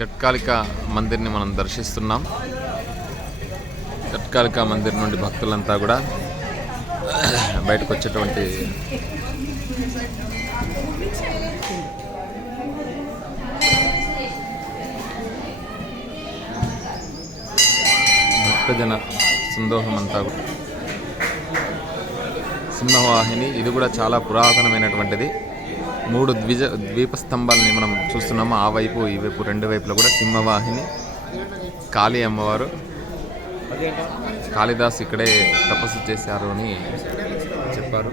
గట్కాలికా మందిర్ని మనం దర్శిస్తున్నాం. గట్కాలికా మందిర్ నుండి భక్తులంతా కూడా బయటకు వచ్చేటువంటి భక్తజన సందోహం అంతా కూడా. సింహవాహిని ఇది కూడా చాలా పురాతనమైనటువంటిది. 3 ద్వీప స్తంభాలని మనం చూస్తున్నాము. ఆ వైపు ఈ వైపు 2 వైపులో కూడా సింహవాహిని, కాళీ అమ్మవారు. కాళిదాస్ ఇక్కడే తపస్సు చేశారు అని చెప్పారు.